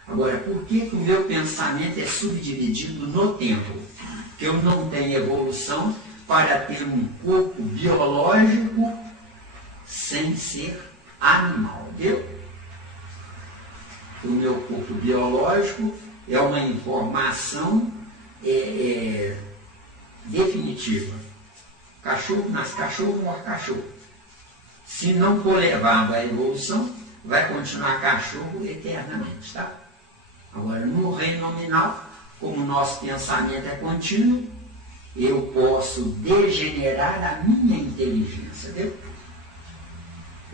Agora, por que o meu pensamento é subdividido no tempo? Porque eu não tenho evolução para ter um corpo biológico sem ser animal, viu? O meu corpo biológico é uma informação definitiva. Cachorro nasce cachorro, morre cachorro. Se não for levado à evolução, vai continuar cachorro eternamente, tá? Agora, no reino nominal, como o nosso pensamento é contínuo, eu posso degenerar a minha inteligência, viu?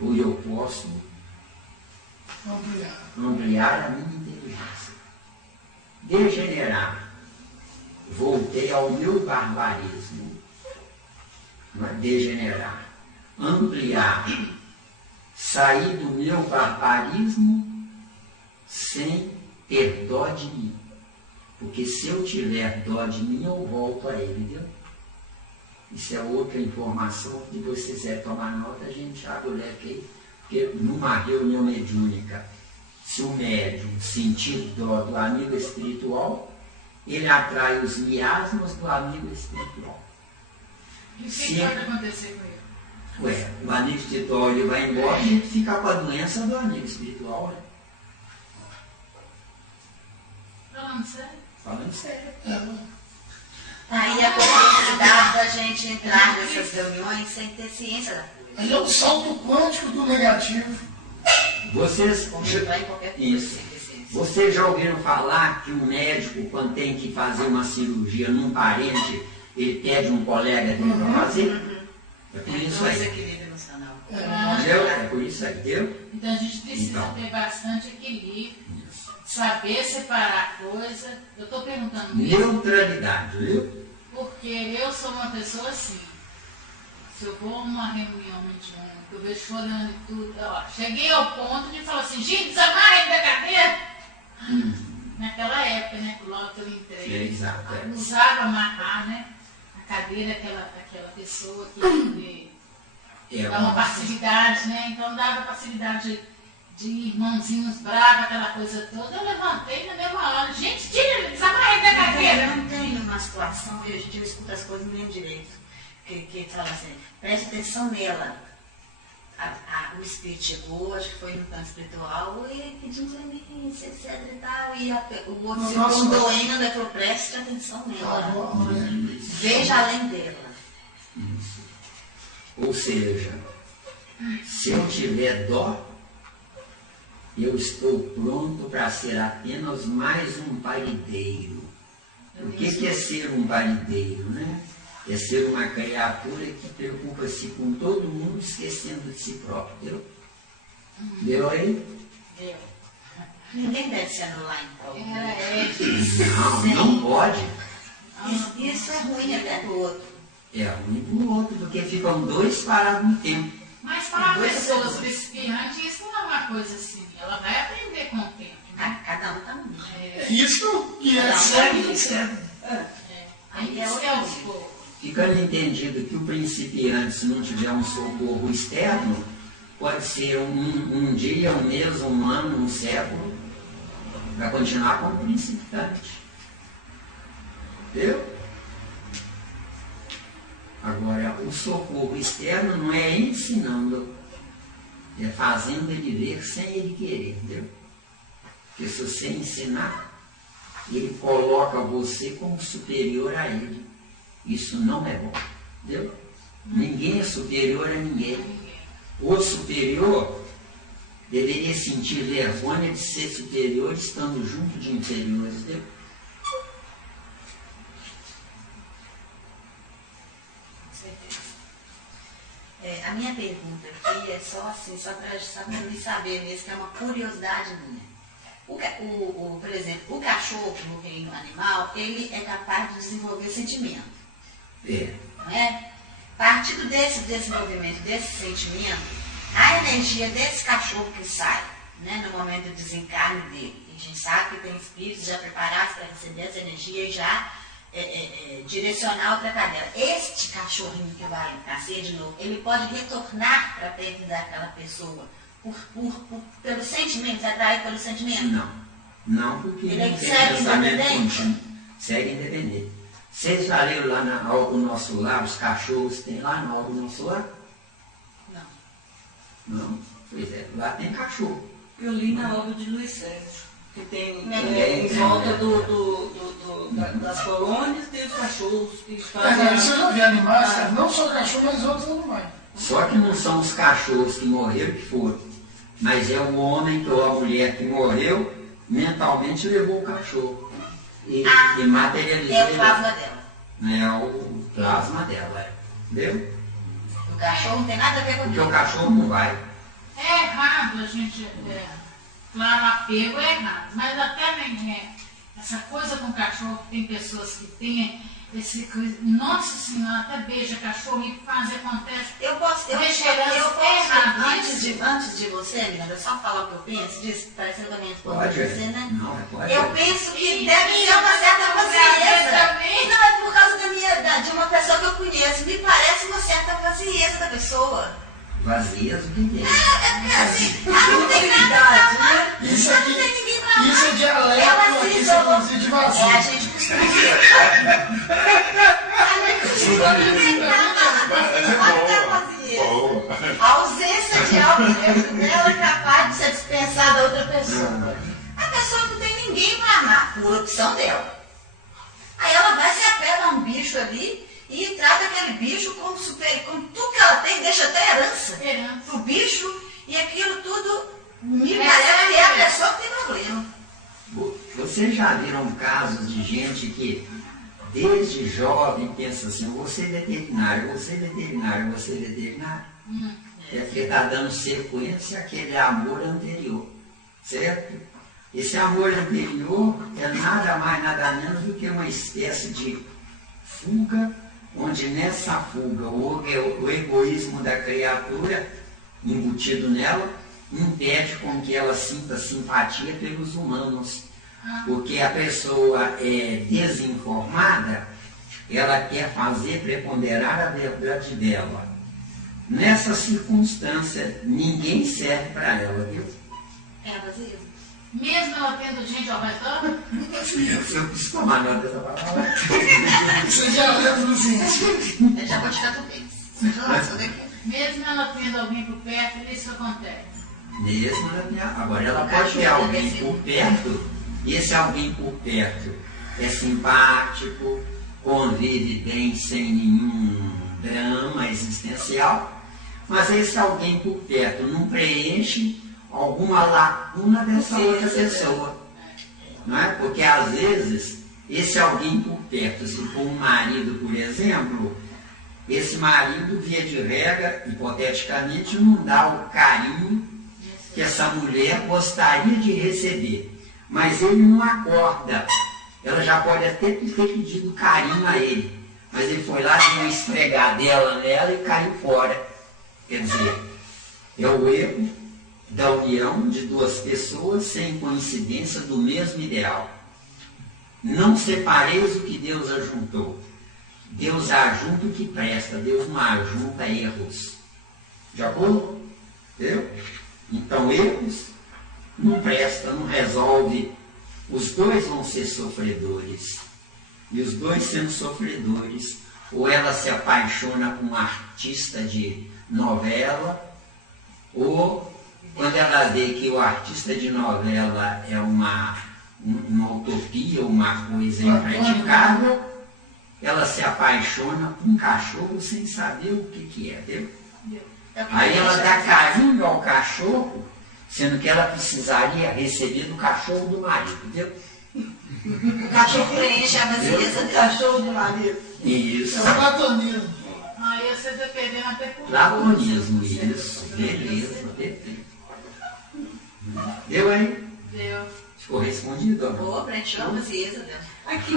Ou eu posso ampliar a minha inteligência. Degenerar. Voltei ao meu barbarismo. Degenerar. Ampliar. Sair do meu barbarismo sem ter dó de mim. Porque se eu tiver dó de mim, eu volto a ele, viu? Isso é outra informação que depois se quiser tomar nota, a gente abre o leque aí. Porque numa reunião mediúnica, se o médium sentir dó do amigo espiritual, ele atrai os miasmas do amigo espiritual. E o que pode acontecer com ele? Ué, o amigo espiritual ele vai embora e a gente fica com a doença do amigo espiritual, né? Falando sério? Falando sério. Aí a possibilidade da gente entrar nessas reuniões sem ter ciência da coisa. Aí é o salto quântico do negativo. Vocês Entrar em qualquer coisa Isso. sem ter ciência. Vocês já ouviram falar que um médico, quando tem que fazer uma cirurgia num parente, ele pede um colega dele para fazer? É por isso Um aí. desequilíbrio emocional. Entendeu? É por isso aí, entendeu? Então a gente precisa Então. ter bastante equilíbrio, saber separar a coisa. Eu estou perguntando isso Neutralidade, viu? porque eu sou uma pessoa assim. Se eu vou a uma reunião mediúnica, eu vejo chorando e tudo, ó, cheguei ao ponto de falar assim, gente, desamarra aí da cadeira. naquela época, né? Logo que eu entrei. Exato. Usava amarrar, né? A cadeira, aquela pessoa que dá uma passividade, né? Então dava passividade de irmãozinhos bravos, aquela coisa toda. Eu levantei na mesma hora. Gente, tira, desamarrei da cadeira. Eu não tenho uma situação, eu escuto as coisas, não lembro direito, que fala assim, preste atenção nela. O espírito chegou, acho que foi no plano espiritual, e pediu clemência, etc e tal, e o outro se condou ainda, né, falou, preste atenção nela. Veja além dela. Isso. Ou seja, se eu tiver dó, eu estou pronto para ser apenas mais um parideiro. O que é ser um parideiro, né? É ser uma criatura que preocupa-se com todo mundo, esquecendo de si próprio. Deu aí? Deu. Ninguém deve se anular em prol. Não pode. Isso é ruim até do outro. É ruim pro outro, porque ficam dois parados no tempo. Mas para pessoas principiantes, isso não é uma coisa assim. Ela vai aprender com o tempo. Né? Cada um também. Isso que é cego e cego. Aí é o fogo. Ficando entendido que o principiante, se não tiver um socorro externo, pode ser um dia, um mês, um ano, um século, vai continuar como principiante. Entendeu? Agora, o socorro externo não é ensinando, é fazendo ele ver sem ele querer, entendeu? Porque se você ensinar, ele coloca você como superior a ele. Isso não é bom, entendeu? Ninguém é superior a ninguém. O superior deveria sentir vergonha de ser superior estando junto de inferiores, entendeu? A minha pergunta aqui é só assim, só para me saber mesmo, que é uma curiosidade minha. Por exemplo, o cachorro no reino animal, ele é capaz de desenvolver sentimento. Não é? Partindo desse desenvolvimento, desse sentimento, a energia desse cachorro que sai, né, no momento do desencarne dele, a gente sabe que tem espíritos já preparados para receber essa energia e já direcionar outra cadela. Este cachorrinho que vai nascer de novo, ele pode retornar para perto daquela pessoa pelo sentimento, atraído pelo sentimento? Não, porque ele não tem segue pensamento independente? contínuo. Segue independente. Vocês já leram lá na obra do Nosso Lar, os cachorros tem lá na obra do Nosso Lar? Não? Pois é, lá tem cachorro. Eu li na obra de Luiz Sérgio, que tem em volta das colônias, tem os cachorros que fazem... Você já vê animais, não só cachorro, mas outros animais. Só que não são os cachorros que morreram que foram, mas é o homem ou a mulher que morreu, mentalmente levou o cachorro e materializou. É o plasma dela. É o plasma dela, entendeu? O cachorro não tem nada a ver com Porque isso. o cachorro não vai. É errado a gente, claro, apego é errado, mas até essa coisa com cachorro, tem pessoas que têm esse coisa, nossa senhora, até beija cachorro e faz, acontece. Eu posso antes de você, Miranda, só falar o que eu penso, disso, parece que eu também respondo você, né? Não, pode. Eu penso que deve ter uma certa paciência. Não é por causa de uma pessoa que eu conheço, me parece uma certa paciência da pessoa. Vazias, o que é? Assim, não tem nada pra né? Isso não tem ninguém pra isso é dialeto, aqui você precisa de vazio. A gente costuma a ausência de algo dentro dela é capaz de ser dispensada a outra pessoa. A pessoa não tem ninguém para amar, por opção dela. Aí ela vai se apega a um bicho ali e trata aquele bicho como super, com tudo que ela tem, deixa até herança pro bicho, e aquilo tudo me parece que é a pessoa que tem problema. Vocês já viram casos de gente que desde jovem pensa assim, eu vou ser veterinário, vou ser veterinário, vou ser veterinário? É porque está dando sequência àquele amor anterior, certo? Esse amor anterior é nada mais, nada menos do que uma espécie de fuga, onde nessa fuga o egoísmo da criatura embutido nela impede com que ela sinta simpatia pelos humanos, Porque a pessoa é desinformada, ela quer fazer preponderar a verdade dela. Nessa circunstância, ninguém serve para ela, viu? É vazio. Mesmo ela tendo gente ao redor? Eu preciso tomar nota dessa palavra. Você já leu no Eu já vou tirar tudo isso. Mesmo ela tendo alguém por perto, isso acontece. Mesmo agora ela pode ter alguém por perto, e esse alguém por perto é simpático, convive bem sem nenhum drama existencial, mas esse alguém por perto não preenche alguma lacuna dessa outra pessoa. Não é? Porque às vezes esse alguém por perto, se for um marido, por exemplo, esse marido, via de regra, hipoteticamente, não dá o carinho que essa mulher gostaria de receber. Mas ele não acorda. Ela já pode até ter pedido carinho a ele. Mas ele foi lá, deu uma esfregadela nela e caiu fora. Quer dizer, é o erro da união de duas pessoas sem coincidência do mesmo ideal. Não separeis o que Deus ajuntou. Deus ajunta o que presta, Deus não ajunta erros. De acordo? Entendeu? Então, erros não presta, não resolve. Os dois vão ser sofredores. E os dois sendo sofredores, ou ela se apaixona por um artista de novela, ou quando ela vê que o artista de novela é uma utopia, uma coisa impraticável, ela se apaixona por um cachorro sem saber o que é, viu? Aí ela dá carinho ao cachorro, sendo que ela precisaria receber do cachorro do marido, viu? O cachorro preenche a vazieza do Cachorro do marido. Isso. É o platonismo. Aí você dependendo até por Platonismo, isso. Beleza, perfeito. Deu aí? Deu. Ficou respondido, amor? Boa, preencheu a vazieza dela. Aqui,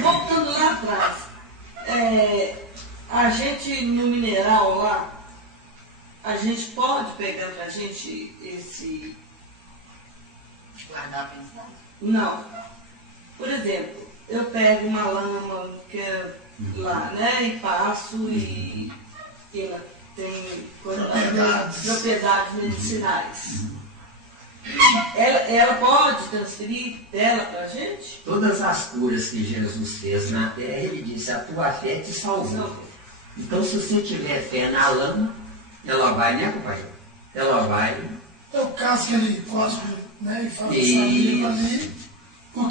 voltando lá atrás, a gente no mineral lá, a gente pode pegar pra gente esse. Guardar pensado. Não. Por exemplo, eu pego uma lama que é lá, né? E passo e ela tem propriedades medicinais. Ela pode transferir dela para a gente? Todas as curas que Jesus fez na terra, ele disse, a tua fé te salvou. Então, se você tiver fé na lama, ela vai, né, pai? Ela vai. É o caso que ele cospe, né? E fala Isso. ali. O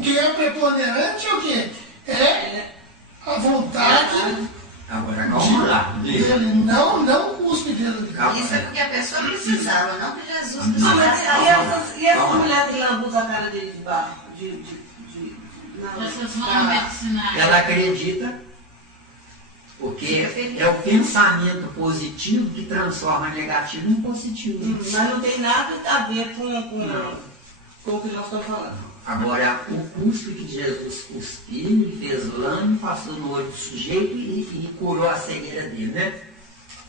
que é preponderante é o quê? É a vontade Agora, calma lá. dele, não cuspe dele. Calma. Isso é porque a pessoa precisava, não que Jesus Não, mas precisasse. e essa Calma. mulher que lambuza a cara dele de barro? Não. Essas mãos medicinais. Ela acredita, porque é o pensamento positivo que transforma negativo em positivo. Mas não tem nada a ver com o que nós estamos falando. Agora, o cuspe que Jesus cuspiu, ele fez lama, passou no olho do sujeito e curou a cegueira dele, né?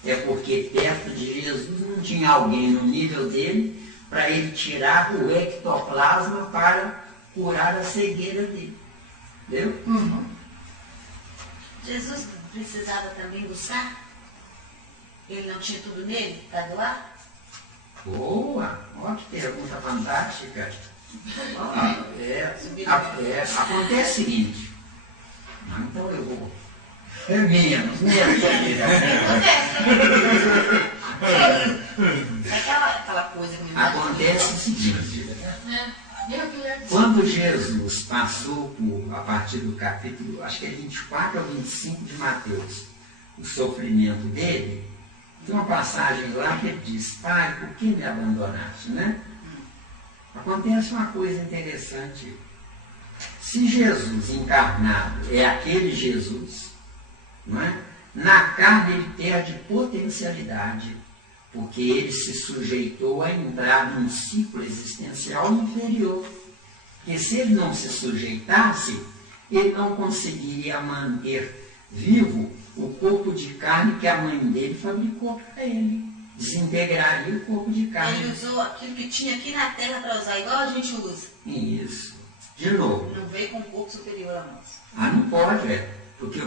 É porque perto de Jesus não tinha alguém no nível dele para ele tirar o ectoplasma para curar a cegueira dele. Entendeu? Jesus precisava também buscar? Ele não tinha tudo nele para doar? Boa! Olha que pergunta fantástica. Acontece o seguinte. Então eu vou. Menos. Aquela coisa que me Acontece o seguinte. Quando Jesus passou a partir do capítulo, acho que é 24 ou 25 de Mateus, o sofrimento dele, tem uma passagem lá que ele diz, Pai, por que me abandonaste, né? Acontece uma coisa interessante. Se Jesus encarnado é aquele Jesus, não é? Na carne ele perde potencialidade, porque ele se sujeitou a entrar num ciclo existencial inferior. Porque se ele não se sujeitasse, ele não conseguiria manter vivo o corpo de carne que a mãe dele fabricou para ele. desintegraria o corpo de Ele carne. usou aquilo que tinha aqui na Terra para usar, igual a gente usa. Isso. De novo. Não veio com um corpo superior a nós. Ah, não pode, porque